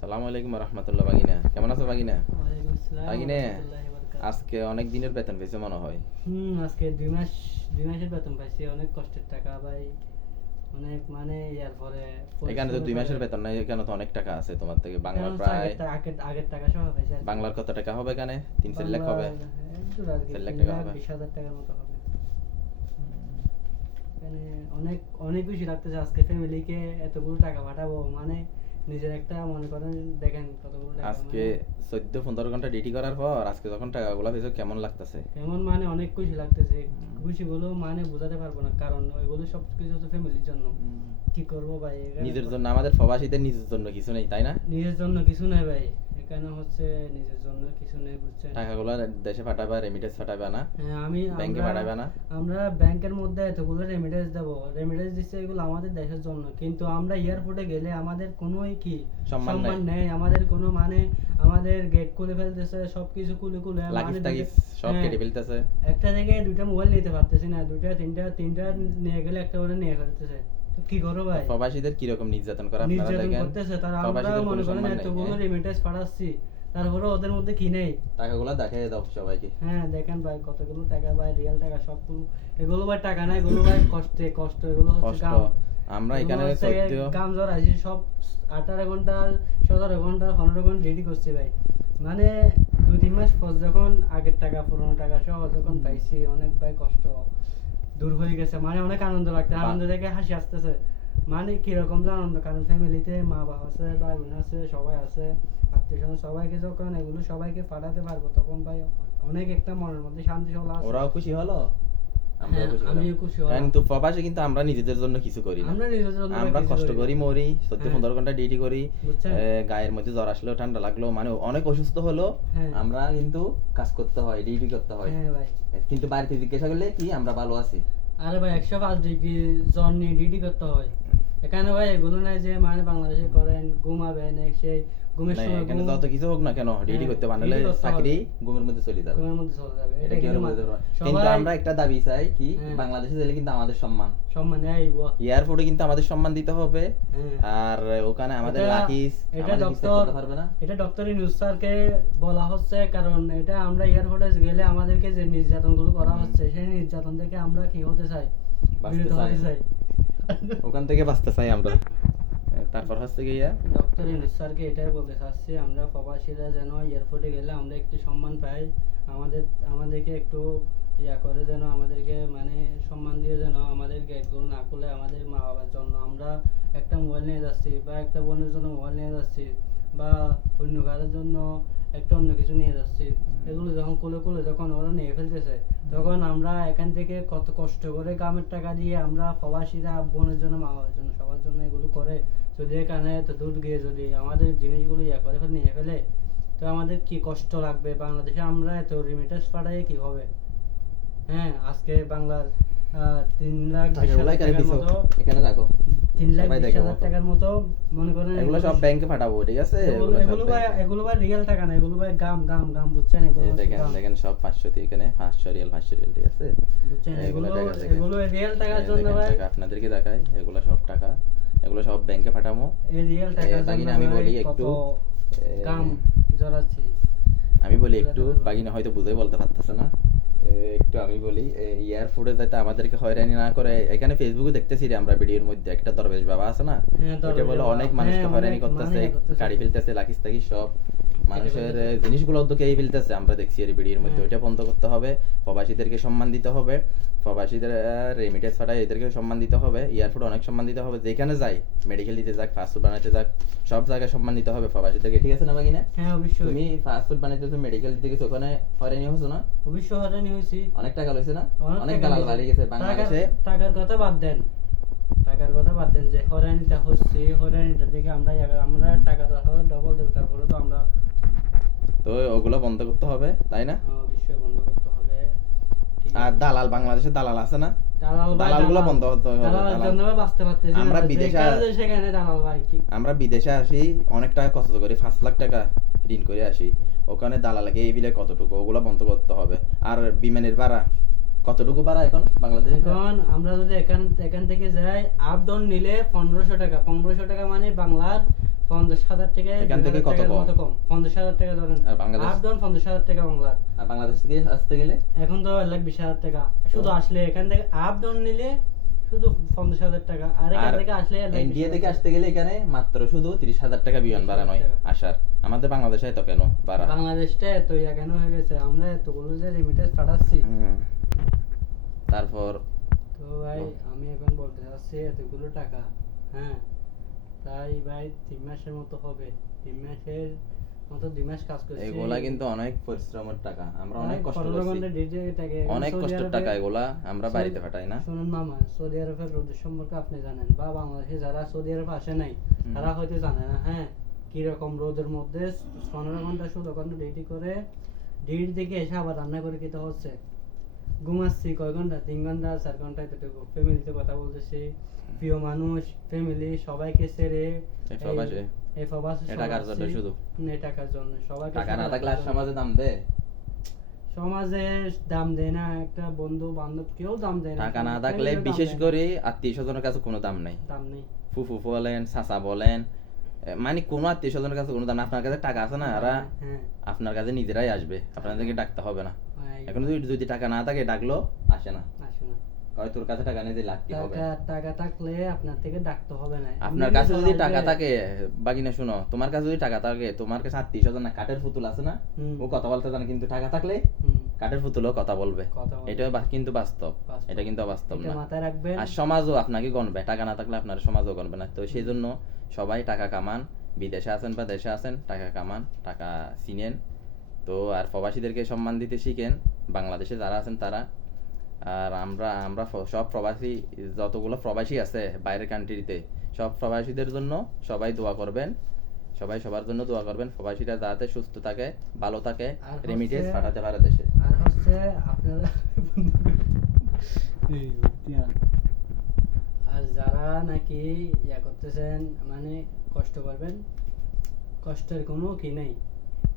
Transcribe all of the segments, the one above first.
সালাম আলাইকুম রহমতুল্লাহ বাগিনা। কেমন আছো বাগিনা? বাগিনে। আজকে অনেক দিনের বেতন পেয়েছে মনে হয়। হুম আজকে দুই মাস দুই মাসের বেতন পাইছি অনেক কষ্টের টাকা ভাই। অনেক মানে ইয়ার পরে এখানে তো দুই মাসের বেতন নাই এখানে তো অনেক টাকা আছে তোমার থেকে বাংলার প্রায় আগের টাকা সহ পাইছি বাংলার কত টাকা হবে এখানে? তিন চার লাখ হবে। চার লাখ টাকা হবে। বিশ হাজার টাকার মতো হবে। অনেক অনেক বেশি লাগতেছে আজকে ফ্যামিলিকে এতগুলো টাকা পাঠাবো মানে নিজের একটা মনে করেন দেখেন কতগুলো আজকে মানে- চোদ্দ পনেরো ঘণ্টা ডিউটি করার পর আজকে যখন টাকাগুলো পেয়েছ কেমন লাগতেছে? কেমন মানে অনেক খুশি লাগতেছে। খুশি খুশিগুলো মানে বোঝাতে পারব না কারণ ওইগুলো সব কিছু হচ্ছে ফ্যামিলির জন্য। কি করব ভাই নিজের জন্য আমাদের প্রবাসীদের নিজের জন্য কিছু নেই তাই না? নিজের জন্য কিছু নেই ভাই। এখানে হচ্ছে নিজের জন্য কিছু নেই বুঝছেন? টাকাগুলো দেশে পাঠাবে রেমিটেন্স পাঠাবে না? হ্যাঁ আমি ব্যাংকে পাঠাবে না? আমরা ব্যাংকের মধ্যে এতগুলো রেমিটেন্স দেবো। রেমিটেন্স দিচ্ছে এগুলো আমাদের দেশের জন্য। কিন্তু আমরা এয়ারপোর্টে গেলে আমাদের কোনোই কি সম্মান নেই। আমাদের কোনো মানে আমাদের গেট খুলে ফেলতেছে সবকিছু খুলে খুলে লাগিস টাগিস সব হ্যাঁ, কেটে ফেলতেছে। একটা জায়গায় দুইটা মোবাইল নিতে পারতেছি না দুইটা তিনটা তিনটা নিয়ে গেলে একটা করে নিয়ে ফেলতেছে। কি করো ভাই? প্রবাসীদের নির্যাতন করে আপনারা নির্যাতন দেখেন? করতেছে তারা আমরা মনে করেন এতগুলো হ্যাঁ? রেমিটেন্স পাঠাচ্ছি তারপরে ওদের মধ্যে কি নেই? টাকাগুলো দেখাই দাও সবাইকে। হ্যাঁ দেখেন ভাই কতগুলো টাকা ভাই রিয়েল টাকা সবগুলো। এগুলো ভাই টাকা না এগুলো ভাই কষ্টে কষ্ট এগুলো হচ্ছে কাম আমরা এখানে কাম জ্বর সব আঠারো ঘণ্টা সতেরো ঘণ্টা পনেরো ঘণ্টা রেডি করছি ভাই। মানে দু তিন মাস পর যখন আগের টাকা পুরোনো টাকা সহ যখন পাইছি অনেক ভাই কষ্ট। দূর হয়ে গেছে। মানে অনেক আনন্দ লাগছে। আনন্দ দেখে হাসি আসতেছে। মানে কীরকম যে আনন্দ। কারণ ফ্যামিলিতে মা বাবা আছে ভাই বোন আছে সবাই আছে আত্মীয় স্বজন সবাইকে যখন এগুলো সবাইকে পাঠাতে পারব তখন ভাই অনেক একটা মনের মধ্যে শান্তি চলে ওরাও খুশি হলো? কিন্তু প্রবাসে কিন্তু আমরা নিজেদের জন্য কিছু করি না। আমরা নিজেদের জন্য আমরা কষ্ট করি মরি চোদ্দ হ্যাঁ। পনেরো ঘণ্টা ডিউটি করি গায়ের মধ্যে জ্বর আসলো ঠান্ডা লাগল মানে অনেক অসুস্থ হলো হ্যাঁ। আমরা কিন্তু কাজ করতে হয় ডিউটি করতে হয়। হ্যাঁ কিন্তু বাড়িতে জিজ্ঞাসা করলে কি আমরা ভালো আছি? আরে ভাই একশো পাঁচ ডিগ্রি জ্বর নিয়ে ডিউটি করতে হয়। এখানে ভাই এগুলো নাই যে মানে বাংলাদেশে করেন ঘুমাবেন সেই ঘুমের সময় এখানে যত কিছু হোক না কেন ডিউটি করতে বানালে চাকরি ঘুমের মধ্যে চলে যাবে। ঘুমের মধ্যে চলে যাবে। এটা এটা কি কিন্তু বলতে মা- পারব? কিন্তু আমরা একটা দাবি চাই কি। বাংলাদেশে গেলে কিন্তু আমাদের সম্মান। সম্মান এই এয়ারপোর্টে কিন্তু আমাদের সম্মান দিতে হবে। হ্যাঁ। আর ওখানে আমাদের এটা- লাকিস এটা ডক্টর এটা স্যারকে বলা হচ্ছে কারণ এটা আমরা এয়ারপোর্টে গেলে আমাদেরকে যে নির্যাতনগুলো করা হচ্ছে সেই নির্যাতন থেকে আমরা কি হতে চাই? বিরত হতে চাই। চাই। ওখান থেকে বাঁচতে চাই আমরা। তারপর হচ্ছে গিয়া ডক্টর ইউনুস স্যারকে এটাই বলতে চাচ্ছি, আমরা প্রবাসীরা যেন এয়ারপোর্টে গেলে আমরা একটু সম্মান পাই, আমাদের, আমাদেরকে একটু ইয়া করে যেন আমাদেরকে মানে সম্মান দিয়ে যেন আমাদের গেটগুলো না খুলে আমাদের মা বাবার জন্য। আমরা একটা মোবাইল নিয়ে যাচ্ছি বা একটা বোনের জন্য মোবাইল নিয়ে যাচ্ছি বা অন্য কারোর জন্য একটা অন্য কিছু নিয়ে যাচ্ছি। এগুলো যখন কুলে কুলে যখন ওরা নিয়ে ফেলতেছে তখন আমরা এখান থেকে কত কষ্ট করে কামের টাকা দিয়ে আমরা প্রবাসীরা বোনের জন্য মা বাবার জন্য সবার জন্য এগুলো করে যদি এখানে এত দূর গিয়ে যদি আমাদের জিনিসগুলো ইয়ে করে ফেলে নিয়ে ফেলে তো আমাদের কি কষ্ট লাগবে? বাংলাদেশে আমরা এত রিমিটেন্স পাঠাই কি হবে হ্যাঁ আজকে বাংলার তিন লাখ বিশ টাকাগুলো হাজার এখানে টাকার দিছো। মতো এখানে রাখো। তিন লাখ বিশ হাজার টাকার মতো মনে করেন এগুলো সব ব্যাংকে পাঠাবো ঠিক আছে? এগুলো ভাই এগুলো ভাই রিয়েল টাকা না এগুলো ভাই গাম গাম গাম বুঝছেন? এগুলো দেখেন দেখেন সব পাঁচশো দিয়ে এখানে পাঁচশো রিয়াল পাঁচশো রিয়াল ঠিক আছে? বুঝছেন? এগুলো এগুলো টাকা দেখেন। এগুলো রিয়েল টাকার জন্য ভাই আপনাদেরকে দেখাই এগুলো সব টাকা। এগুলো সব ব্যাংকে পাঠামো এই রিয়েল টাকার জন্য আমি বলি একটু, গাম জড়াচ্ছি। আমি বলি একটু বাগিনা হয়তো বুঝে বলতে পারতেছে না। একটু আমি বলি এয়ারপোর্টে যাতে আমাদেরকে হয়রানি না করে এখানে ফেসবুকে দেখতেছি রে আমরা ভিডিওর মধ্যে একটা দরবেশ বাবা আছে না? হ্যাঁ, বলে অনেক মানুষকে হ্যাঁ, হয়রানি করতেছে। গাড়ি ফেলতেছে লাকিস তাকিস সব। মানুষের জিনিসগুলো তো কেই ফেলতেছে। আমরা দেখছি এই ভিডিওর মধ্যে। ওইটা বন্ধ করতে হবে প্রবাসীদেরকে সম্মান দিতে হবে প্রবাসীদের রেমিটেন্স পাঠায় এদেরকে সম্মান দিতে হবে এয়ারপোর্ট অনেক সম্মান দিতে হবে যেখানে যাই মেডিকেল দিতে যাক ফাস্ট ফুড বানাতে যাক সব জায়গায় সম্মান দিতে হবে প্রবাসীদেরকে ঠিক আছে না বাগিনা? হ্যাঁ অবশ্যই। তুমি ফাস্ট ফুড বানাইতেছো মেডিকেল দিতে গেছো ওখানে হয়রানি হচ্ছে না? অবশ্যই হয়রানি হয়েছি। অনেক টাকা লইছে না? অনেক দালাল বাড়ি গেছে বাংলাদেশে। টাকার কথা বাদ দেন। টাকার কথা বাদ দেন যে হয়রানিটা হচ্ছে হয়রানিটা থেকে আমরা আমরা টাকা দেওয়া ডবল দেবো তারপরে তো আমরা তো ওগুলো বন্ধ করতে হবে তাই না? আহ, অবশ্যই বন্ধ করতে হবে। আর দালাল বাংলাদেশে দালাল আছে না? দালালগুলো দালাল। বন্ধ করতে হবে। আমরা বিদেশে- যে সেখানে দালাল ভাই কি আমরা বিদেশে আসি অনেক টাকা কষ্ট করি পাঁচ লাখ টাকা ঋণ করে আসি। ওখানে দালালকে এই বিলে কতটুকু ওগুলো বন্ধ করতে হবে। আর বিমানের ভাড়া কতটুকু ভাড়া এখন বাংলাদেশ? এখন আমরা যদি এখান এখান থেকে যাই আপ ডাউন নিলে পনেরোশো টাকা। পনেরোশো টাকা মানে বাংলার পঞ্চাশ হাজার টাকা এখান থেকে কত কম? পঞ্চাশ হাজার টাকা ধরেন? আপ ডাউন পঞ্চাশ হাজার টাকা বাংলার। আর বাংলাদেশ থেকে আসতে গেলে? এখন তো এক লাখ বিশ হাজার টাকা। শুধু আসলে এখান থেকে আপ ডাউন নিলে শুধু পঞ্চাশ হাজার টাকা। আর এখান থেকে আসলে ইন্ডিয়া থেকে আসতে গেলে এখানে মাত্র শুধু তিরিশ হাজার টাকা বিমান ভাড়া নয় আসার। আমাদের বাংলাদেশে এত কেন ভাড়া? বাংলাদেশটা এত ইয়া কেন হয়ে গেছে? আমরা এতগুলো যে রেমিটেন্স পাঠাচ্ছি তারপর? তো ভাই আমি এখন বলতে চাচ্ছি এতগুলো টাকা হ্যাঁ? তাই ভাই তিন মাসের মতো হবে। তিন মাসের এগুলা কিন্তু অনেক পরিশ্রমের টাকা। আমরা অনেক কষ্ট করছি। অনেক কষ্টের টাকা এগুলা আমরা বাড়িতে না। শুনুন মামা সৌদি আরবের রোদের সম্পর্কে আপনি জানেন। বা বাংলাদেশে যারা সৌদি আরবে আসে নাই তারা হয়তো জানে না হ্যাঁ? কীরকম রোদের মধ্যে পনেরো ঘণ্টা ষোলো ঘণ্টা ডিউটি করে ডিউটি থেকে এসে আবার রান্না করে খেতে হচ্ছে। ঘুমাচ্ছি কয় ঘণ্টা? তিন ঘণ্টা চার ঘণ্টা এতটুকু। ফ্যামিলিতে কথা বলতেছি। প্রিয় মানুষ ফ্যামিলি সবাইকে ছেড়ে এই প্রবাসে। এই- এই প্রবাসে এ টাকার জন্য শুধু? এই টাকার জন্য সবাইকে টাকা না থাকলে আর রাখার জন্য। সমাজে দাম দে। সমাজে দাম দেয় না একটা বন্ধু বান্ধব কেউ দাম দেয় না। টাকা না থাকলে বিশেষ করে আত্মীয় স্বজনের কাছে কোনো দাম নাই। দাম নেই। ফুফু বলেন চাচা বলেন মানে কোনো আত্মীয় স্বজনের কাছে কোনো দাম আপনার কাছে টাকা আছে না এরা হ্যাঁ আপনার কাছে নিজেরাই আসবে। আপনাদেরকে ডাকতে হবে না। এখন যদি যদি টাকা না থাকে ডাকলো আসে না। আসো না। কয় তোর কাছে টাকা লাভ কি হবে? টাকা টাকা থাকলে আপনার থেকে ডাকতে হবে না। আপনার কাছে যদি টাকা। থাকে বাগিনা শুনো তোমার কাছে যদি টাকা থাকে তোমার কাছে আত্মীয় স্বজন না কাঠের পুতুল আছে না? ও কথা বলতে জানে কিন্তু টাকা থাকলে কাঠের পুতুলও কথা বলবে। এটা কিন্তু বাস্তব। বাস্তব। এটা কিন্তু অবাস্তব এটা না। আর সমাজও আপনাকে গণবে। টাকা না থাকলে আপনার সমাজও গণবে না। তো সেই জন্য সবাই টাকা কামান। বিদেশে আছেন বা দেশে আছেন টাকা কামান টাকা চিনেন। তো আর প্রবাসীদেরকে সম্মান দিতে শিখেন। বাংলাদেশে যারা আছেন তারা আর আমরা আমরা সব প্রবাসী যতগুলো প্রবাসী আছে বাইরের কান্ট্রিতে সব প্রবাসীদের জন্য সবাই দোয়া করবেন। সবাই সবার জন্য দোয়া করবেন। প্রবাসীরা যাতে সুস্থ থাকে ভালো থাকে আর রেমিটেন্স পাঠাতে পারে দেশে। আর হচ্ছে আপনারা। আর যারা নাকি ইয়া করতেছেন মানে কষ্ট করবেন কষ্টের কোনো কি নেই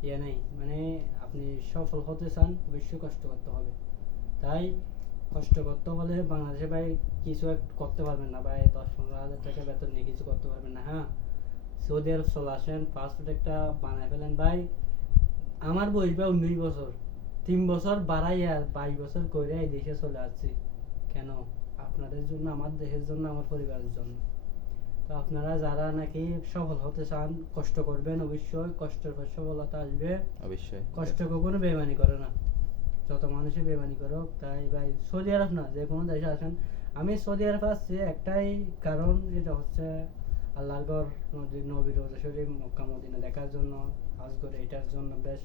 ইয়ে নেই। মানে আপনি সফল হতে চান অবশ্যই কষ্ট করতে হবে। তাই কষ্ট করতে হলে বাংলাদেশে ভাই কিছু করতে পারবেন না ভাই। দশ পনেরো হাজার টাকা বেতন নিয়ে কিছু করতে পারবেন না হ্যাঁ? সৌদি আরব চলে আসেন পাসপোর্ট একটা বানায় ফেলেন ভাই। আমার বয়স ভাই উনিশ বছর। তিন বছর বাড়াই আর বাইশ বছর করে এই দেশে চলে আসছি। কেন? আপনাদের জন্য আমার দেশের জন্য আমার পরিবারের জন্য। তো আপনারা যারা নাকি সফল হতে চান কষ্ট করবেন অবশ্যই। কষ্টের পর সফলতা আসবে। অবশ্যই। কষ্ট কখনো বেমানি করে না। যত মানুষই বেমানি করুক তাই ভাই সৌদি আরব না যে কোনো দেশে আসেন আমি সৌদি আরব আসছি একটাই কারণ এটা হচ্ছে আল্লাহর ঘর নদী নবীর রোজা শরীফ মক্কা মদিনা দেখার জন্য কাজ করে এটার জন্য বেশ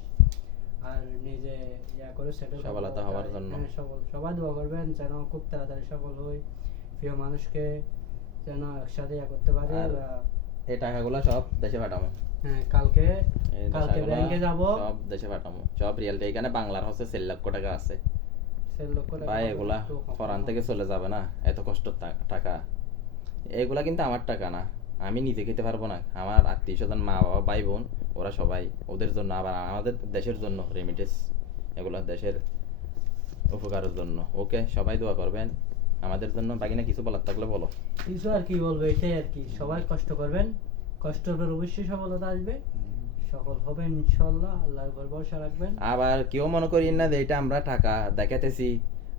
আর নিজে ইয়া করে সেটা সফলতা হওয়ার জন্য। সফল সবাই দোয়া করবেন যেন খুব তাড়াতাড়ি সফল হই প্রিয় মানুষকে যেন একসাথে ইয়া করতে পারি এই টাকাগুলো সব দেশে পাঠাবো। হ্যাঁ কালকে কালকে ব্যাংকে যাব। সব দেশে পাঠাবো। সব রিয়েলটা এখানে বাংলার হচ্ছে চার লক্ষ টাকা আছে। সে লক্ষ টাকা ভাই এগুলা ফরান থেকে চলে যাবে না? এত কষ্ট টাকা। এগুলা কিন্তু আমার টাকা না। আমি নিজে খেতে পারব না। আমার আত্মীয় স্বজন মা বাবা ভাই বোন ওরা সবাই। ওদের জন্য আবার আমাদের দেশের জন্য রেমিটেন্স এগুলা দেশের উপকারের জন্য। ওকে সবাই দোয়া করবেন। আমাদের জন্য বাকি না কিছু বলার থাকলে বলো। কিছু আর কি বলব এটাই আর কি। সবাই কষ্ট করবেন কষ্টের পর অবশ্যই সফলতা আসবে। সফল হবেন ইনশাল্লাহ আল্লাহর উপর ভরসা রাখবেন। আবার কেউ মনে করি না যে এটা আমরা টাকা দেখাতেছি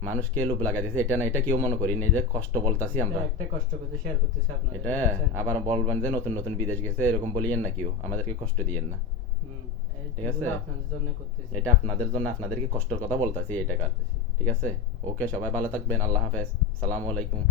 মানুষকে লোভ লাগাইতেছি এটা না এটা কেউ মনে করি না যে কষ্ট বলতাছি আমরা। একটা কষ্ট করতে শেয়ার করতেছি আপনাদের এটা আবার বলবেন যে নতুন নতুন বিদেশ গেছে এরকম বলিয়েন না কেউ আমাদেরকে কষ্ট দিয়েন না। ঠিক আছে? এটা আপনাদের জন্য আপনাদেরকে কষ্টের কথা বলতেছি এই টাকার। ঠিক আছে? ওকে সবাই ভালো থাকবেন। আল্লাহ হাফেজ। সালামু আলাইকুম।